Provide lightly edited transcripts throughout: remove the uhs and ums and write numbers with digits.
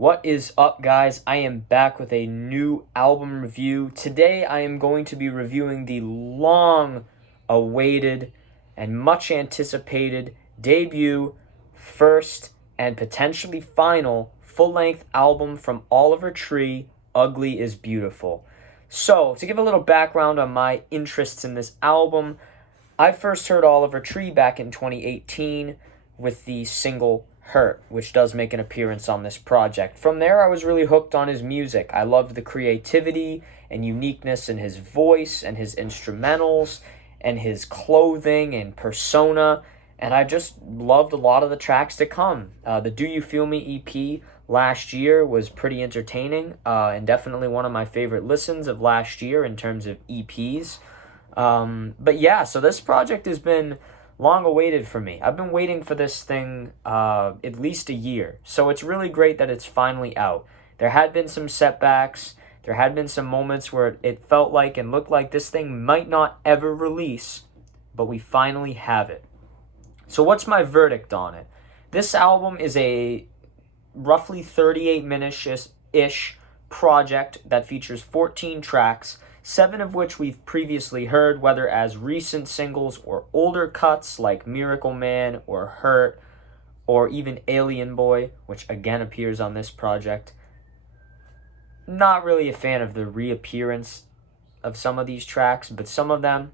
What is up, guys? I am back with a new album review. Today, I am going to be reviewing the long awaited and much anticipated debut, first, and potentially final full length album from Oliver Tree, Ugly is Beautiful. So, to give a little background on my interests in this album, I first heard Oliver Tree back in 2018 with the single Hurt, which does make an appearance on this project. From there, I was really hooked on his music. I loved the creativity and uniqueness in his voice and his instrumentals and his clothing and persona, and I just loved a lot of the tracks to come. The Do You Feel Me EP last year was pretty entertaining and definitely one of my favorite listens of last year in terms of EPs. But yeah, so this project has been long awaited for me. I've been waiting for this thing at least a year, so it's really great that it's finally out. There had been some setbacks. There had been some moments where it felt like and looked like this thing might not ever release, but we finally have it. So what's my verdict on it? This album is a roughly 38-minute-ish project that features 14 tracks, 7 of which we've previously heard, whether as recent singles or older cuts like Miracle Man or Hurt, or even Alien Boy, which again appears on this project. Not really a fan of the reappearance of some of these tracks, but some of them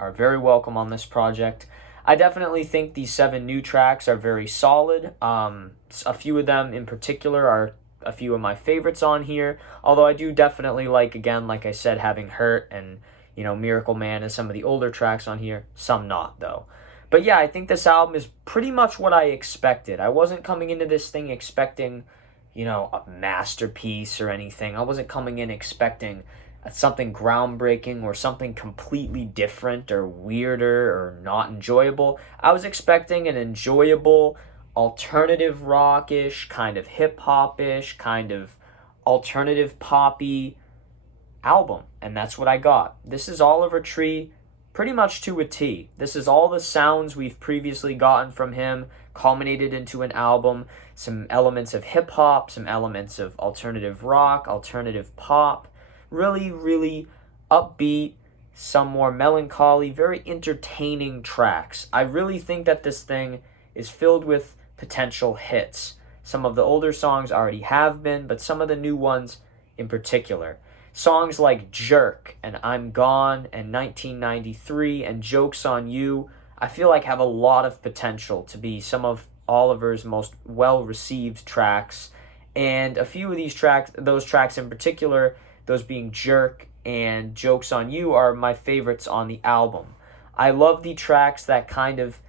are very welcome on this project. I definitely think these 7 new tracks are very solid. A few of them in particular are a few of my favorites on here, although I do definitely like, again, like I said, having Hurt and, Miracle Man and some of the older tracks on here. Some not, though. But yeah, I think this album is pretty much what I expected. I wasn't coming into this thing expecting, a masterpiece or anything. I wasn't coming in expecting something groundbreaking or something completely different or weirder or not enjoyable. I was expecting an enjoyable alternative rock-ish, kind of hip-hop-ish, kind of alternative poppy album, and that's what I got. This is Oliver Tree pretty much to a T. This is all the sounds we've previously gotten from him culminated into an album. Some elements of hip-hop, some elements of alternative rock, alternative pop, really, really upbeat, some more melancholy, very entertaining tracks. I really think that this thing is filled with potential hits. Some of the older songs already have been, but some of the new ones in particular. Songs like Jerk and I'm Gone and 1993 and Joke's on You, I feel like have a lot of potential to be some of Oliver's most well-received tracks. And a few of these tracks, those tracks in particular, those being Jerk and Joke's on You, are my favorites on the album. I love the tracks that kind of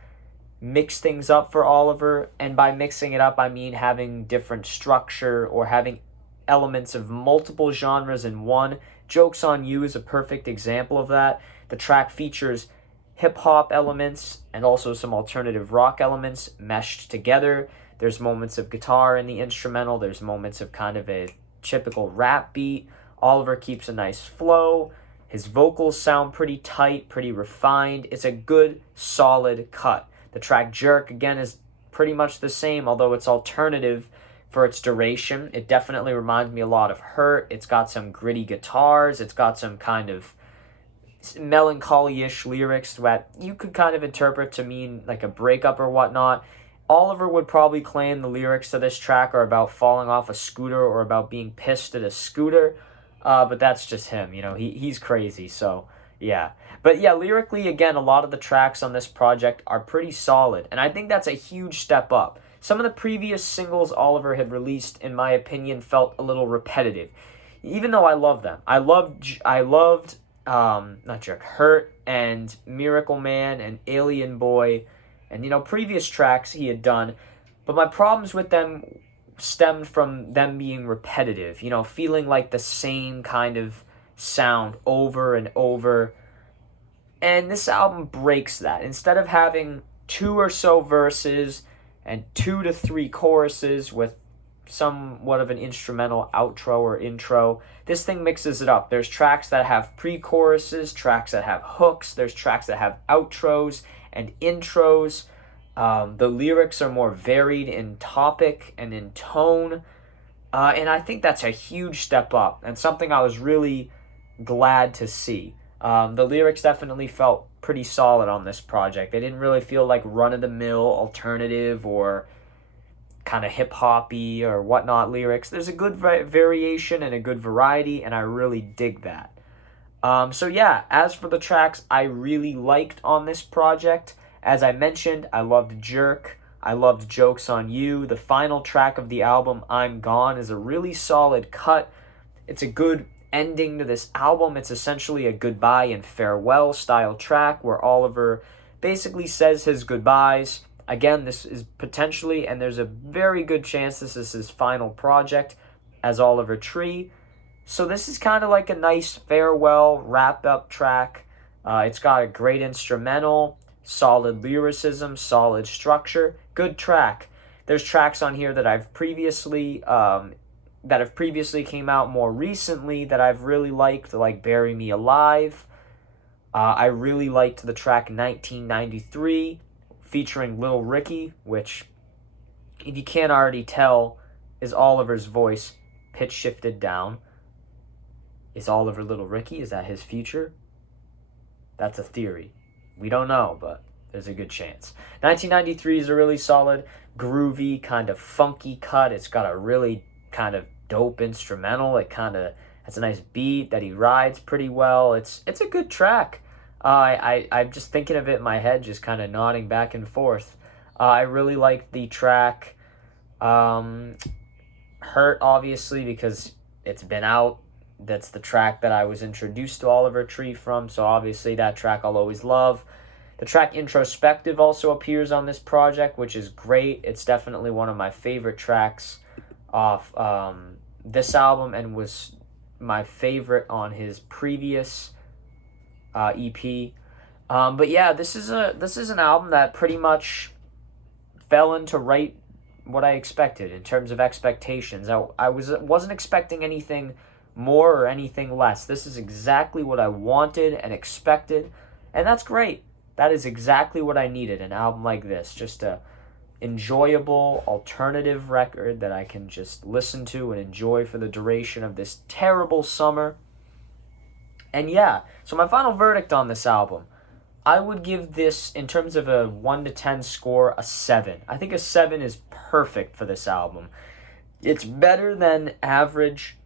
mix things up for Oliver, and by mixing it up I mean having different structure or having elements of multiple genres in one. Joke's on You is a perfect example of that. The track features hip-hop elements and also some alternative rock elements meshed together. There's moments of guitar in the instrumental, there's moments of kind of a typical rap beat. Oliver keeps a nice flow. His vocals sound pretty tight, pretty refined. It's a good, solid cut. The track Jerk, again, is pretty much the same, although it's alternative for its duration. It definitely reminds me a lot of Hurt. It's got some gritty guitars. It's got some kind of melancholy-ish lyrics that you could kind of interpret to mean like a breakup or whatnot. Oliver would probably claim the lyrics to this track are about falling off a scooter or about being pissed at a scooter, but that's just him. He's crazy, so yeah. But yeah, lyrically, again, a lot of the tracks on this project are pretty solid, and I think that's a huge step up. Some of the previous singles Oliver had released, in my opinion, felt a little repetitive, even though I love them. I loved not Jerk, Hurt and Miracle Man and Alien Boy, and previous tracks he had done, but my problems with them stemmed from them being repetitive, feeling like the same kind of sound over and over. And this album breaks that. Instead of having 2 or so verses and 2 to 3 choruses with somewhat of an instrumental outro or intro, this thing mixes it up. There's tracks that have pre-choruses, tracks that have hooks, there's tracks that have outros and intros. The lyrics are more varied in topic and in tone. And I think that's a huge step up and something I was really glad to see. The lyrics definitely felt pretty solid on this project. They didn't really feel like run-of-the-mill alternative or kind of hip-hoppy or whatnot lyrics. There's a good variation and a good variety, and I really dig that. So yeah, as for the tracks I really liked on this project, as I mentioned, I loved Jerk. I loved Joke's on You. The final track of the album, I'm Gone, is a really solid cut. It's a good ending to this album. It's essentially a goodbye and farewell style track where Oliver basically says his goodbyes. Again, this is potentially, and there's a very good chance this is his final project as Oliver Tree. So this is kind of like a nice farewell wrap-up track. It's got a great instrumental, solid lyricism, solid structure, good track. There's tracks on here that have previously came out more recently that I've really liked, like Bury Me Alive. I really liked the track 1993 featuring Little Ricky, which, if you can't already tell, is Oliver's voice pitch shifted down. Is Oliver Little Ricky? Is that his future? That's a theory. We don't know, but there's a good chance. 1993 is a really solid, groovy, kind of funky cut. It's got a really kind of dope instrumental. It kind of has a nice beat that he rides pretty well. It's a good track. I'm just thinking of it in my head, just kind of nodding back and forth. I really like the track Hurt, obviously, because it's been out. That's the track that I was introduced to Oliver Tree from, so obviously that track I'll always love. The track Introspective also appears on this project, which is great. It's definitely one of my favorite tracks off this album and was my favorite on his previous EP. But yeah, this is an album that pretty much fell into right what I expected in terms of expectations. I wasn't expecting anything more or anything less. This is exactly what I wanted and expected, and that's great. That is exactly what I needed, an album like this. Just a enjoyable alternative record that I can just listen to and enjoy for the duration of this terrible summer. And yeah, so my final verdict on this album, I would give this, in terms of a 1 to 10 score, a 7. I think a 7 is perfect for this album. It's better than average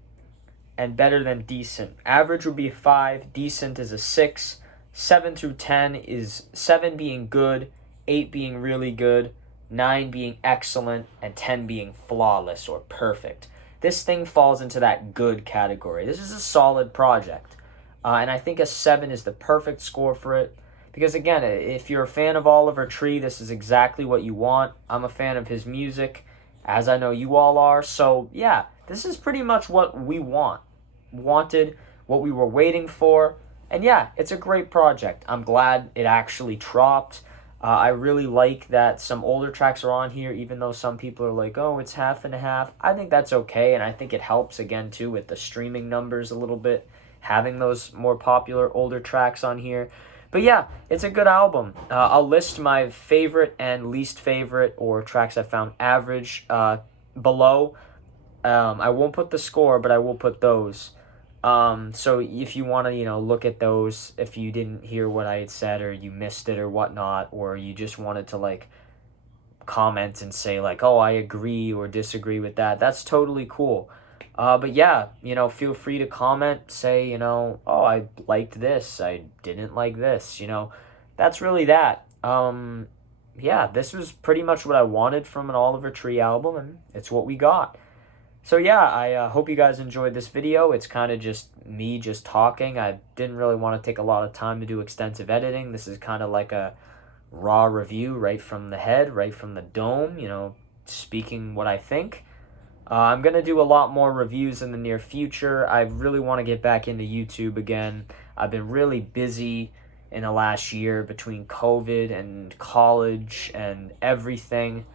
and better than decent. Average would be a 5, decent is a 6, 7 through 10 is 7 being good, 8 being really good, 9 being excellent, and 10 being flawless or perfect. This thing falls into that good category. This is a solid project. And I think a 7 is the perfect score for it. Because again, if you're a fan of Oliver Tree, this is exactly what you want. I'm a fan of his music, as I know you all are. So yeah, this is pretty much what we wanted, what we were waiting for. And yeah, it's a great project. I'm glad it actually dropped. I really like that some older tracks are on here, even though some people are like, oh, it's half and a half. I think that's okay, and I think it helps, again, too, with the streaming numbers a little bit, having those more popular older tracks on here. But yeah, it's a good album. I'll list my favorite and least favorite, or tracks I found average, below. I won't put the score, but I will put those. So if you want to, look at those, if you didn't hear what I had said or you missed it or whatnot, or you just wanted to comment and say oh, I agree or disagree with that, that's totally cool. But yeah, feel free to comment, say, oh, I liked this, I didn't like this, that's really that. Yeah, this was pretty much what I wanted from an Oliver Tree album, and it's what we got. So yeah, I hope you guys enjoyed this video. It's kind of just me just talking. I didn't really want to take a lot of time to do extensive editing. This is kind of like a raw review right from the head, right from the dome, speaking what I think. I'm going to do a lot more reviews in the near future. I really want to get back into YouTube again. I've been really busy in the last year between COVID and college and everything,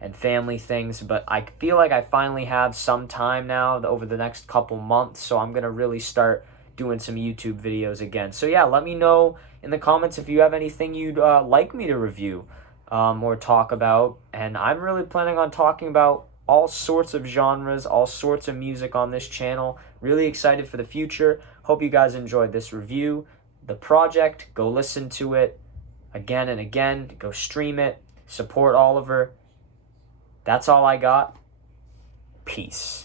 and family things, but I feel like I finally have some time now over the next couple months, so I'm going to really start doing some YouTube videos again. So yeah, let me know in the comments if you have anything you'd like me to review or talk about, and I'm really planning on talking about all sorts of genres, all sorts of music on this channel. Really excited for the future. Hope you guys enjoyed this review. The Project, go listen to it again and again. Go stream it. Support Oliver. That's all I got. Peace.